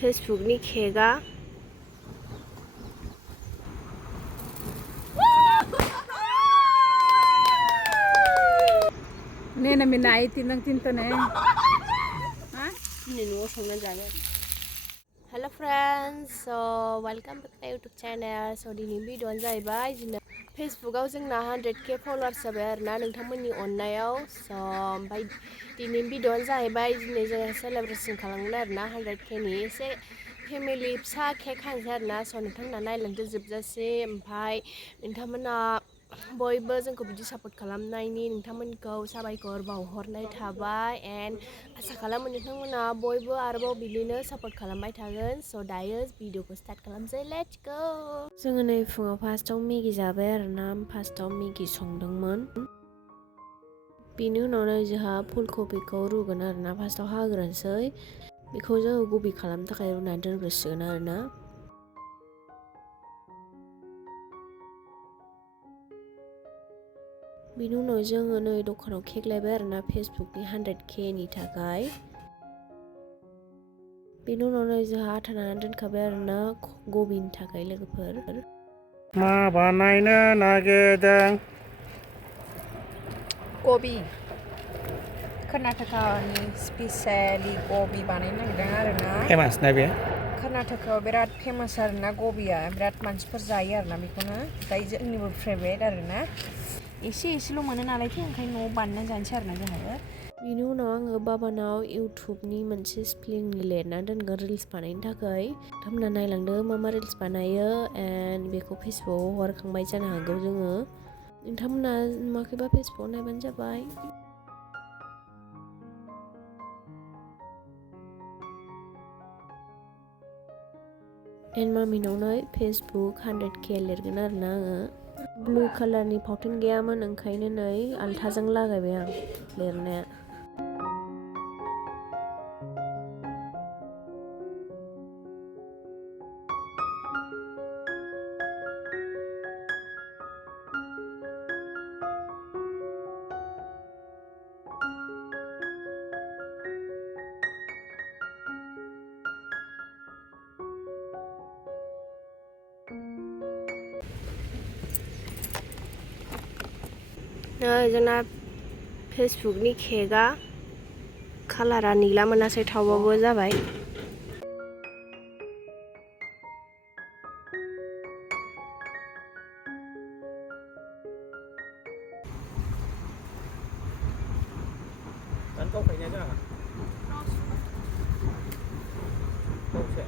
फेसबुकनि केकआ నేను మీ నాయి తింటూనే నేను సంగతి जागोन hello friends welcome back to YouTube channel दिनै भिडिअ'आनो जाहैबाय दिनै फेसबुकआव जोंना 100k फलोवार्स जाबाय आरोना नोंथांमोननि अननायाव ओमफ्राय दिनै भिडिअ'आनो जाहैबाय दिनै जोङो सेलेब्रेसन खालामगोन आरोना 100kनि एसे फेमिलि फिसा केक हानोसै आरोना नोंथांमोना नायलांदो जोबजासे ओमफ्राय नोंथांमोना बयबो जोंखौ बिदि सापर्ट खालामनायनि नोंथांमोनखौ साबायखर बावहरनाय थाबाय एन्ड आसा खालामो नोंथांमोना बयबो आरोबाव बिदिनो सापर्ट खालामबाय थागोन दायो भिडिअ'खौ स्टार्ट खालामसै लेट्स गो जोङो नै फुङाव फार्स्टआव मेगि जाबाय आरोना फार्स्टआव मेगि संदोंमोन बेनि उनावनो जोंहा फुलकबिखौ रुगोन आरोना फार्स्टआव हाग्रोनोसै बेखौ जोङो गबि खालामनो थाखाय रुनानै दोनग्रोसिगोन आरोना बेनि उनाव जोङो नै दखानाव केक लायबाय आरोना फेसबुकनि 100kनि थाखाय बेनि उनाव नै जोंहा आथा नानानै दोनखाबाय आरोना गबिनि थाखाय लोगोफोर मा बानायनो नागिरदों गबि कर्नाटकानि स्पेसियेलि गबि बानायनो नागिरदों आरोना फेमास ना बे कर्नाटकायाव बिराद फेमास आरोना गबिया बिराद मानसिफोर जायो आरोना बेखौनो ओमफ्राय जोंनिबो फेभरेट आरोना एसेल' मोनो नालायथो ओंखायनो न'आव बानायनानै जानोसै आरोना जोंहाबो बेनि उनाव आङो बाबानाव इउटुबनि मोनसे स्पेलिंनि लिरना दोनगोन रिल्स बानायनो थाखाय नोंथांमोना नायलांदो मा रिल्स बानायो एन्ड बेखौ फेसबुकआव हगारखांबाय जानो हागौ जोङो नोंथांमोना नुवाखैबा फेसबुकआव नायबानो जाबाय एन्ड मामिनावनो फेसबुक 100k लिरगोन आरोना आङो ब्लु कालारनि फावथेन गैयामोन ओंखायनो नै आल्थाजों लागायबाय आं लिरनाया जोंना फेसबुकनि केकआ कालारा निला मोनासै थावबाबो जाबाय Dan kau kayaknya aja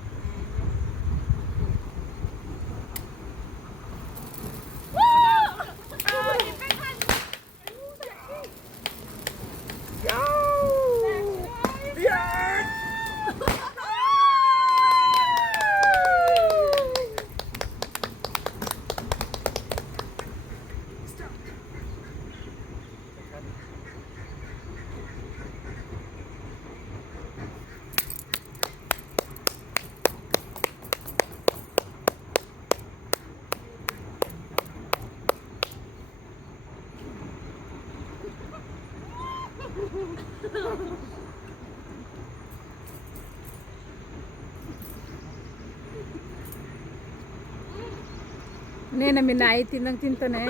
నేను మీ నాయి తింటూనే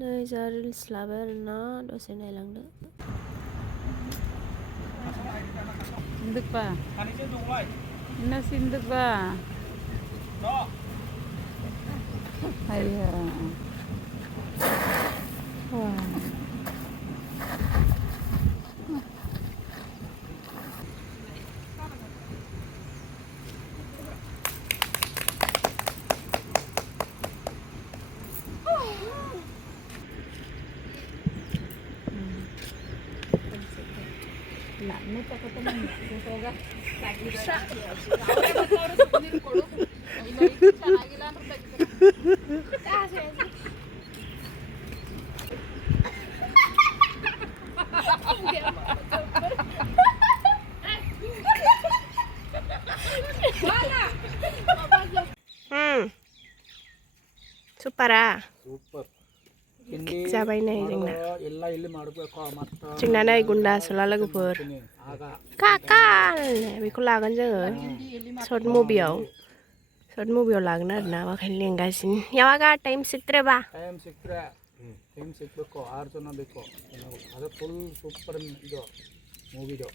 नै जा रिल्स लाबाय आरोना दसे नायलांदो ఎందుకుపా ఎందుకుపా అయ్యా Supara. super जाबाय नै जोंना ಎಲ್ಲ ಇಲ್ಲಿ ಮಾಡಬೇಕು ಮತ್ತೆ जोंना नै गुन्दा सोला लोगोफोर काका बेखौ लागोन जोङो सर्ट मुभियाव लागोन आरोना बेखायनो लेंगासिनो ಯಾವಾಗ ಟೈಮ್ ಸಿಕ್ತ್ರೆ ಬಾ ಟೈಮ್ ಸಿಕ್ಬೇಕು 6 ಜನ ಬೇಕು ಅದು ಫುಲ್ ಸೂಪರ್ ಇದು ಮೂವಿದು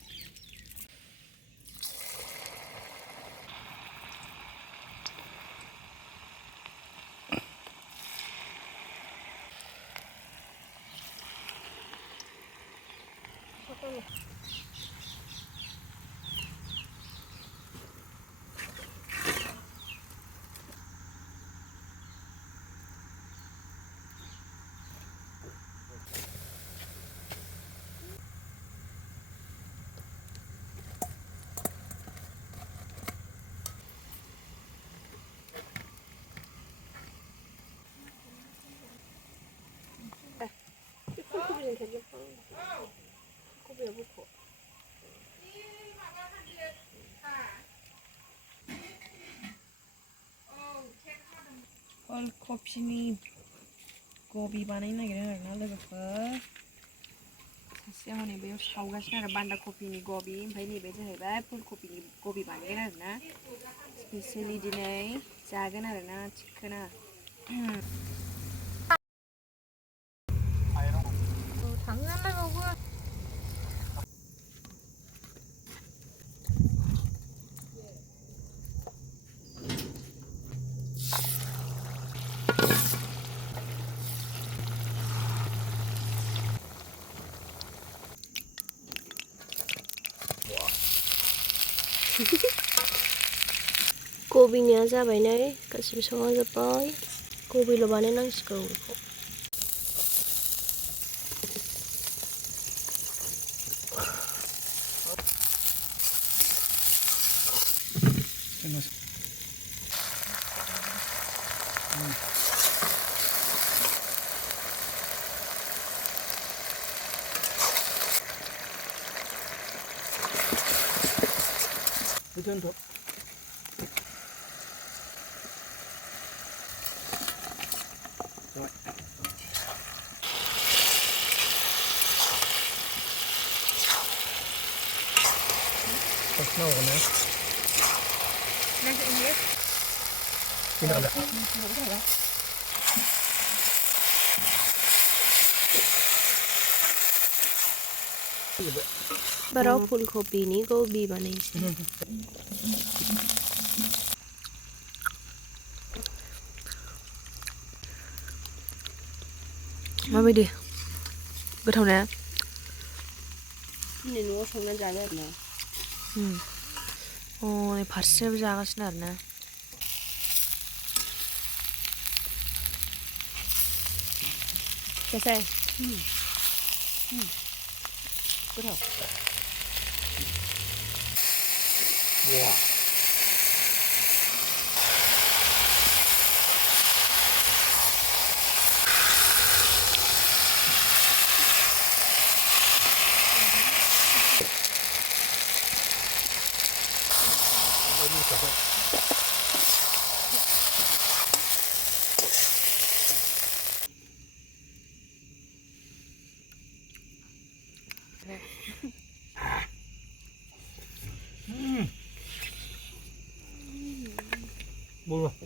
फुल कफिनि गबि बानायनो नागिरदों आरोना लोगोफोर सासेया हनै बेयाव सावगासिनो आरो बान्दा कफिनि गबि ओमफ्राय नैबे जाहैबाय फुल कफिनि गबि बानायगोन आरोना स्पेसियेलि दिनै जागोन आरोना थिखोना थाङोआलाय बावबो गबिनिया जाबाय नै गासिबो संजोब्बाय गबिल' बानायनांसिगौ बेखौ 이전도 다시 나오네. Nasa English? 이나가. बाराव फुलकबिनि गबि बानायसै माबायदि गोथाव ना दिनै न'आव संनानै जाबाय आरोना फारसेबो जागासिनो आरोना कैसा है गोथाव 와. 몰라.